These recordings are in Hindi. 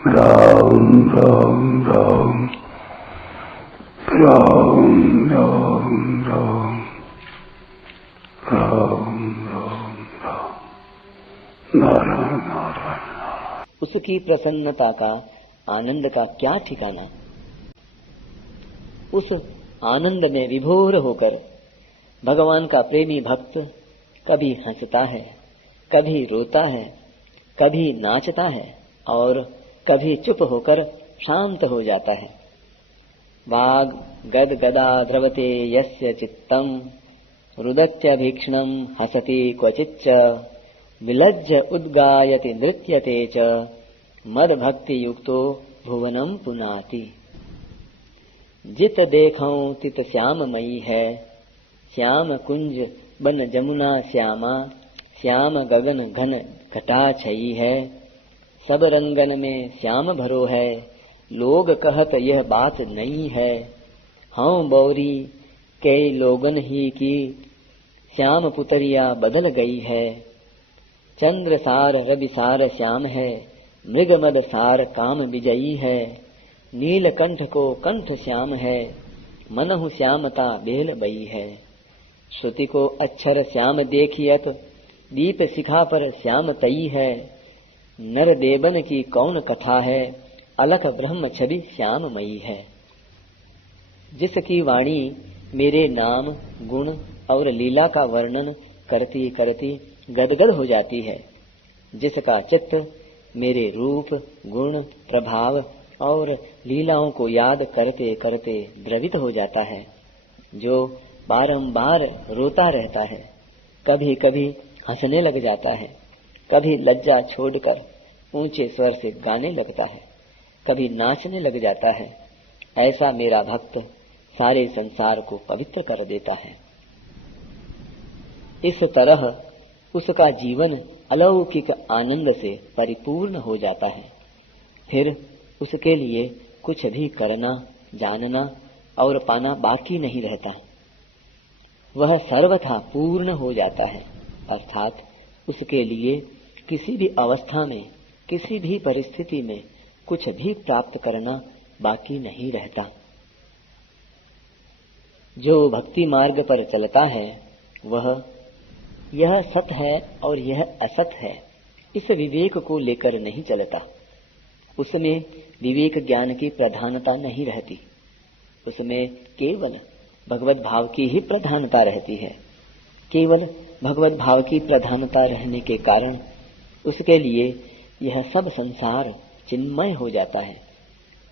राम राम राम राम राम राम राम राम राम नारायण नारायण। उसकी प्रसन्नता का, आनंद का क्या ठिकाना। उस आनंद में विभोर होकर भगवान का प्रेमी भक्त कभी हंसता है, कभी रोता है, कभी नाचता है और कभी चुप होकर शांत हो जाता है। वाग गद गदा द्रवते यस्य चित्तम रुदत्य भीक्षणम हसति क्वचिच्च विलज्ज उद्गायति नृत्यते च मद भक्ति युक्तो भुवनम पुनाति। जित देखऊं तित श्याममयी है, श्याम कुंज बन जमुना श्यामा, श्याम गगन घन घटा छई है, सब रंगन में श्याम भरो है, लोग कहत यह बात नहीं है, हाँ बौरी कई लोगन ही की, श्याम पुतरिया बदल गई है, चंद्र सार रवि सार श्याम है, मृग मद सार काम विजयी है, नीलकंठ को कंठ श्याम है, मनहु श्यामता बेल बई है, श्रुति को अक्षर श्याम देखियत, दीप शिखा पर श्याम तई है, नर देवन की कौन कथा है, अलख ब्रह्म छवि श्याममयी है। जिसकी वाणी मेरे नाम गुण और लीला का वर्णन करती करती गदगद हो जाती है, जिसका चित्त मेरे रूप गुण प्रभाव और लीलाओं को याद करते करते द्रवित हो जाता है, जो बारंबार रोता रहता है, कभी कभी हंसने लग जाता है, कभी लज्जा छोड़कर ऊंचे स्वर से गाने लगता है, कभी नाचने लग जाता है, ऐसा मेरा भक्त सारे संसार को पवित्र कर देता है। इस तरह उसका जीवन अलौकिक आनंद से परिपूर्ण हो जाता है। फिर उसके लिए कुछ भी करना, जानना और पाना बाकी नहीं रहता। वह सर्वथा पूर्ण हो जाता है, अर्थात उसके लिए किसी भी अवस्था में, किसी भी परिस्थिति में कुछ भी प्राप्त करना बाकी नहीं रहता। जो भक्ति मार्ग पर चलता है वह यह सत है और यह असत है, इस विवेक को लेकर नहीं चलता। उसमें विवेक ज्ञान की प्रधानता नहीं रहती, उसमें केवल भगवत भाव की ही प्रधानता रहती है। केवल भगवत भाव की प्रधानता रहने के कारण उसके लिए यह सब संसार चिन्मय हो जाता है।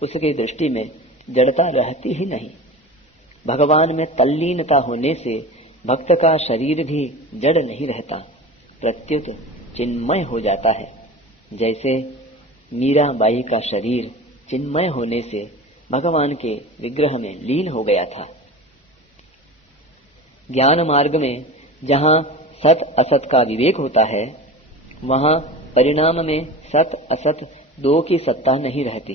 उसकी दृष्टि में जड़ता रहती ही नहीं। भगवान में तल्लीनता होने से भक्त का शरीर भी जड़ नहीं रहता, प्रत्युत चिन्मय हो जाता है। जैसे मीराबाई का शरीर चिन्मय होने से भगवान के विग्रह में लीन हो गया था। ज्ञान मार्ग में जहाँ सत असत का विवेक होता है, वहाँ परिणाम में सत असत दो की सत्ता नहीं रहती,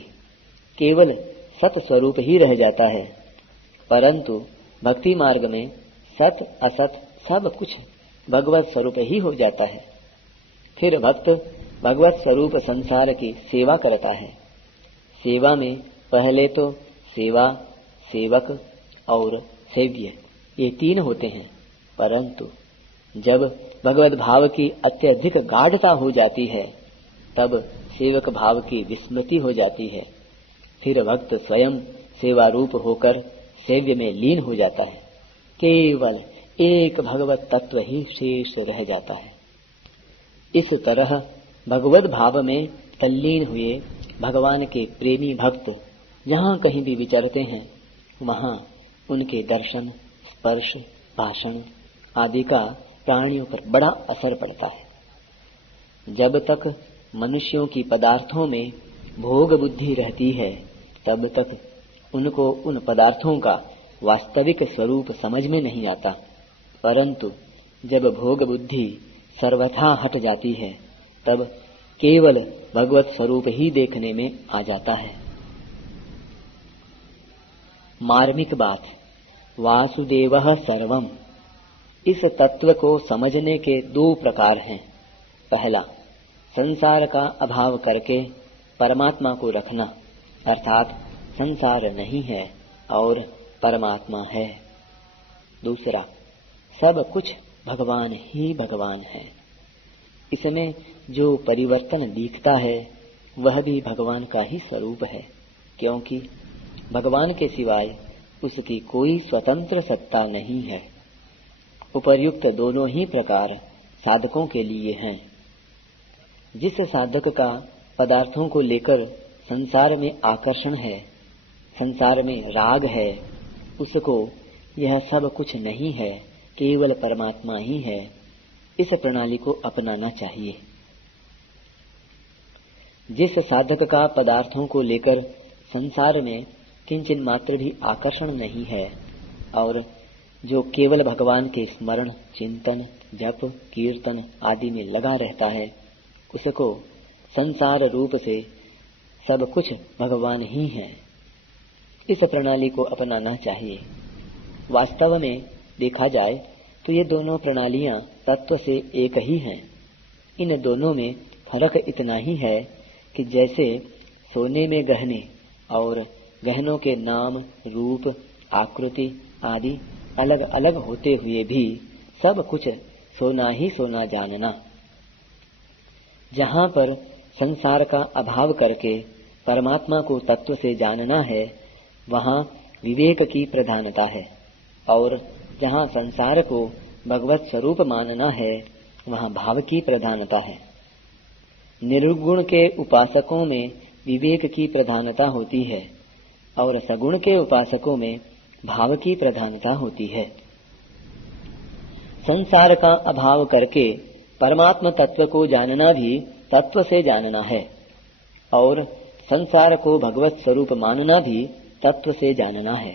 केवल सत स्वरूप ही रह जाता है। परंतु भक्ति मार्ग में सत असत सब कुछ भगवत स्वरूप ही हो जाता है। फिर भक्त भगवत स्वरूप संसार की सेवा करता है। सेवा में पहले तो सेवा, सेवक और सेव्य, ये तीन होते हैं। परंतु जब भगवत भाव की अत्यधिक गाढ़ता हो जाती है, तब सेवक भाव की विस्मृति हो जाती है। फिर भक्त स्वयं सेवा रूप होकर सेव्य में लीन हो जाता है। केवल एक भगवत तत्व ही शेष रह जाता है। इस तरह भगवत भाव में तल्लीन हुए भगवान के प्रेमी भक्त जहाँ कहीं भी विचरते हैं, वहाँ उनके दर्शन, स्पर्श, भाषण आदि का प्राणियों पर बड़ा असर पड़ता है। जब तक मनुष्यों की पदार्थों में भोग बुद्धि रहती है, तब तक उनको उन पदार्थों का वास्तविक स्वरूप समझ में नहीं आता। परंतु जब भोग बुद्धि सर्वथा हट जाती है, तब केवल भगवत स्वरूप ही देखने में आ जाता है। मार्मिक बात, वासुदेवः सर्वम, इस तत्व को समझने के दो प्रकार हैं। पहला, संसार का अभाव करके परमात्मा को रखना, अर्थात संसार नहीं है और परमात्मा है। दूसरा, सब कुछ भगवान ही भगवान है। इसमें जो परिवर्तन दिखता है वह भी भगवान का ही स्वरूप है, क्योंकि भगवान के सिवाय उसकी कोई स्वतंत्र सत्ता नहीं है। उपर्युक्त दोनों ही प्रकार साधकों के लिए हैं। जिस साधक का पदार्थों को लेकर संसार में आकर्षण है, संसार में राग है, उसको यह सब कुछ नहीं है, केवल परमात्मा ही है, इस प्रणाली को अपनाना चाहिए। जिस साधक का पदार्थों को लेकर संसार में किंचित मात्र भी आकर्षण नहीं है और जो केवल भगवान के स्मरण, चिंतन, जप, कीर्तन आदि में लगा रहता है, उसको संसार रूप से सब कुछ भगवान ही है, इस प्रणाली को अपनाना चाहिए। वास्तव में देखा जाए तो ये दोनों प्रणालियां तत्व से एक ही हैं। इन दोनों में फर्क इतना ही है कि जैसे सोने में गहने और गहनों के नाम, रूप, आकृति आदि अलग अलग होते हुए भी सब कुछ सोना ही सोना जानना। जहाँ पर संसार का अभाव करके परमात्मा को तत्व से जानना है, वहाँ विवेक की प्रधानता है, और जहाँ संसार को भगवत स्वरूप मानना है, वहाँ भाव की प्रधानता है। निर्गुण के उपासकों में विवेक की प्रधानता होती है और सगुण के उपासकों में भाव की प्रधानता होती है। संसार का अभाव करके परमात्म तत्व को जानना भी तत्व से जानना है और संसार को भगवत स्वरूप मानना भी तत्व से जानना है।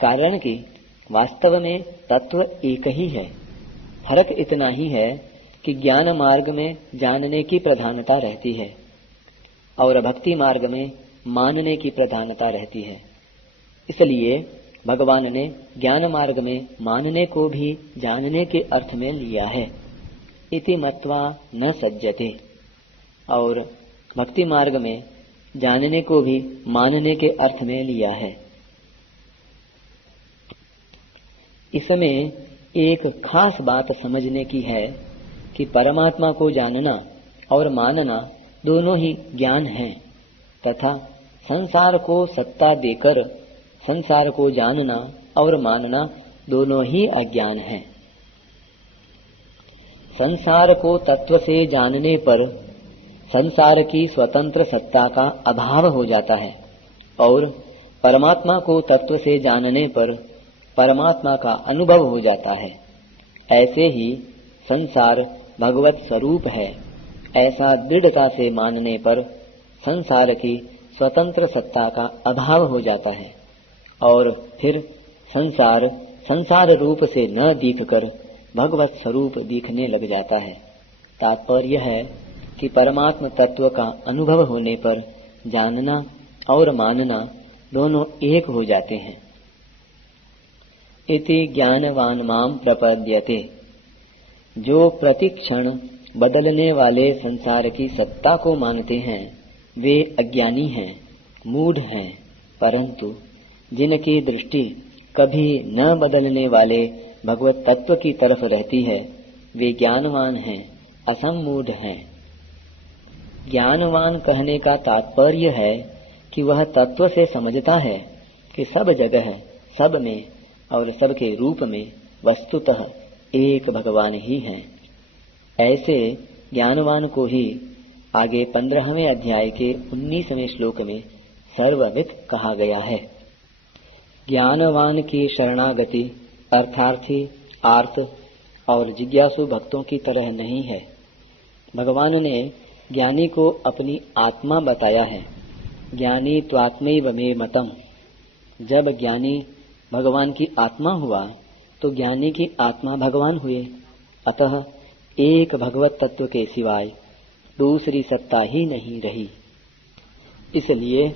कारण कि वास्तव में तत्व एक ही है। फर्क इतना ही है कि ज्ञान मार्ग में जानने की प्रधानता रहती है और भक्ति मार्ग में मानने की प्रधानता रहती है। इसलिए भगवान ने ज्ञान मार्ग में मानने को भी जानने के अर्थ में लिया है, इति मत्वा न सज्जते, और भक्ति मार्ग में जानने को भी मानने के अर्थ में लिया है। इसमें एक खास बात समझने की है कि परमात्मा को जानना और मानना दोनों ही ज्ञान हैं, तथा संसार को सत्ता देकर संसार को जानना और मानना दोनों ही अज्ञान है। संसार को तत्व से जानने पर संसार की स्वतंत्र सत्ता का अभाव हो जाता है और परमात्मा को तत्व से जानने पर परमात्मा का अनुभव हो जाता है। ऐसे ही संसार भगवत स्वरूप है, ऐसा दृढ़ता से मानने पर संसार की स्वतंत्र सत्ता का अभाव हो जाता है और फिर संसार संसार रूप से न दिखकर भगवत स्वरूप दिखने लग जाता है। तात्पर्य है कि परमात्म तत्व का अनुभव होने पर जानना और मानना दोनों एक हो जाते हैं। इति ज्ञानवान माम प्रपद्यते, जो प्रतिक्षण बदलने वाले संसार की सत्ता को मानते हैं वे अज्ञानी हैं, मूढ़ हैं, परंतु जिनकी दृष्टि कभी न बदलने वाले भगवत तत्व की तरफ रहती है वे ज्ञानवान हैं, असम्मूढ़ हैं। ज्ञानवान कहने का तात्पर्य है कि वह तत्व से समझता है कि सब जगह, सब में और सबके रूप में वस्तुतः एक भगवान ही हैं। ऐसे ज्ञानवान को ही आगे 15वें अध्याय के 19वें श्लोक में सर्वविद कहा गया है। ज्ञानवान की शरणागति अर्थार्थी, आर्त और जिज्ञासु भक्तों की तरह नहीं है। भगवान ने ज्ञानी को अपनी आत्मा बताया है। ज्ञानी त्वात्मैव मे मतम। जब ज्ञानी भगवान की आत्मा हुआ तो ज्ञानी की आत्मा भगवान हुए। अतः एक भगवत तत्व के सिवाय दूसरी सत्ता ही नहीं रही। इसलिए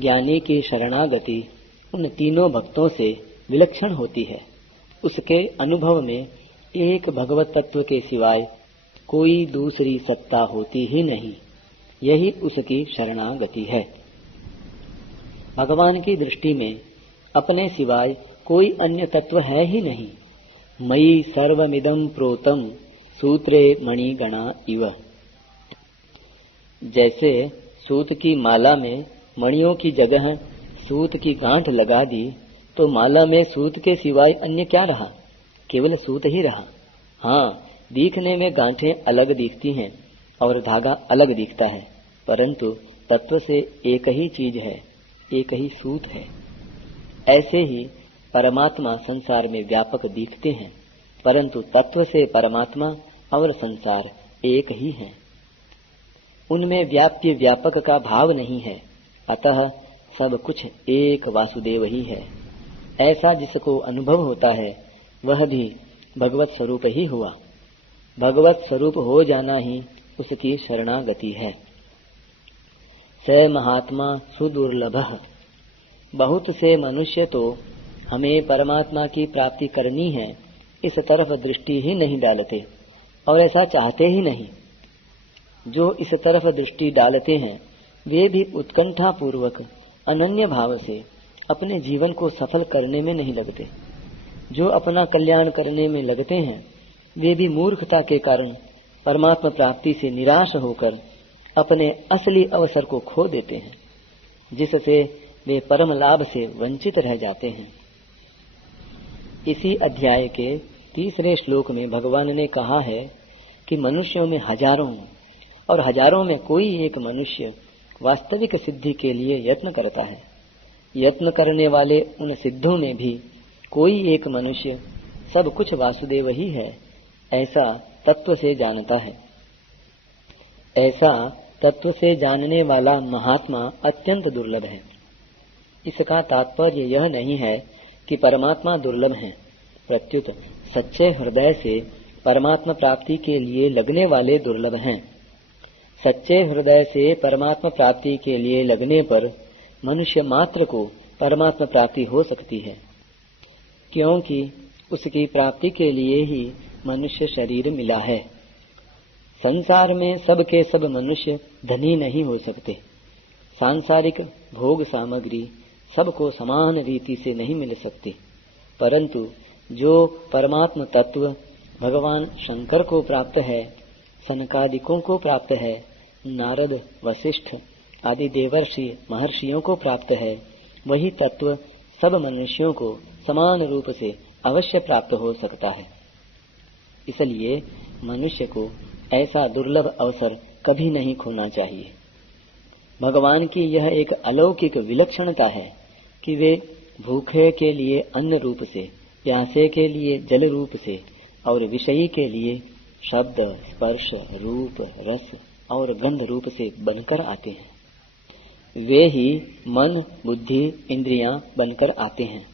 ज्ञानी की शरणागति उन तीनों भक्तों से विलक्षण होती है। उसके अनुभव में एक भगवत तत्व के सिवाय कोई दूसरी सत्ता होती ही नहीं। यही उसकी शरणागति है। भगवान की दृष्टि में अपने सिवाय कोई अन्य तत्व है ही नहीं। मयि सर्वमिदं प्रोतम सूत्रे मणिगणा इव। जैसे सूत की माला में मणियों की जगह सूत की गांठ लगा दी तो माला में सूत के सिवाय अन्य क्या रहा, केवल सूत ही रहा। हाँ, दिखने में गांठें अलग दिखती हैं और धागा अलग दिखता है, परंतु तत्व से एक ही चीज है, एक ही सूत है। ऐसे ही परमात्मा संसार में व्यापक दिखते हैं, परंतु तत्व से परमात्मा और संसार एक ही है। उनमें व्याप्य व्यापक का भाव नहीं है, अतः सब कुछ एक वासुदेव ही है। ऐसा जिसको अनुभव होता है वह भी भगवत स्वरूप ही हुआ। भगवत स्वरूप हो जाना ही उसकी शरणागति है। स महात्मा सुदुर्लभः। बहुत से मनुष्य तो हमें परमात्मा की प्राप्ति करनी है इस तरफ दृष्टि ही नहीं डालते और ऐसा चाहते ही नहीं। जो इस तरफ दृष्टि डालते हैं वे भी उत्कंठा पूर्वक अनन्य भाव से अपने जीवन को सफल करने में नहीं लगते। जो अपना कल्याण करने में लगते हैं वे भी मूर्खता के कारण परमात्मा प्राप्ति से निराश होकर अपने असली अवसर को खो देते हैं, जिससे वे परम लाभ से वंचित रह जाते हैं। इसी अध्याय के 3 श्लोक में भगवान ने कहा है कि मनुष्यों में हजारों और हजारों में कोई एक मनुष्य वास्तविक सिद्धि के लिए यत्न करता है। यत्न करने वाले उन सिद्धों में भी कोई एक मनुष्य सब कुछ वासुदेव ही है, ऐसा तत्व से जानता है। ऐसा तत्व से जानने वाला महात्मा अत्यंत दुर्लभ है। इसका तात्पर्य यह नहीं है कि परमात्मा दुर्लभ है, प्रत्युत सच्चे हृदय से परमात्मा प्राप्ति के लिए लगने वाले दुर्लभ हैं। सच्चे हृदय से परमात्मा प्राप्ति के लिए लगने पर मनुष्य मात्र को परमात्मा प्राप्ति हो सकती है, क्योंकि उसकी प्राप्ति के लिए ही मनुष्य शरीर मिला है। संसार में सब के सब मनुष्य धनी नहीं हो सकते। सांसारिक भोग सामग्री सबको समान रीति से नहीं मिल सकती, परंतु जो परमात्म तत्व भगवान शंकर को प्राप्त है, सनकादिकों को प्राप्त है, नारद वशिष्ठ आदि देवर्षि महर्षियों को प्राप्त है, वही तत्व सब मनुष्यों को समान रूप से अवश्य प्राप्त हो सकता है। इसलिए मनुष्य को ऐसा दुर्लभ अवसर कभी नहीं खोना चाहिए। भगवान की यह एक अलौकिक विलक्षणता है कि वे भूखे के लिए अन्न रूप से, प्यासे के लिए जल रूप से और विषयी के लिए शब्द, स्पर्श, रूप, रस और गंध रूप से बनकर आते हैं। वे ही मन, बुद्धि, इंद्रियां बनकर आते हैं।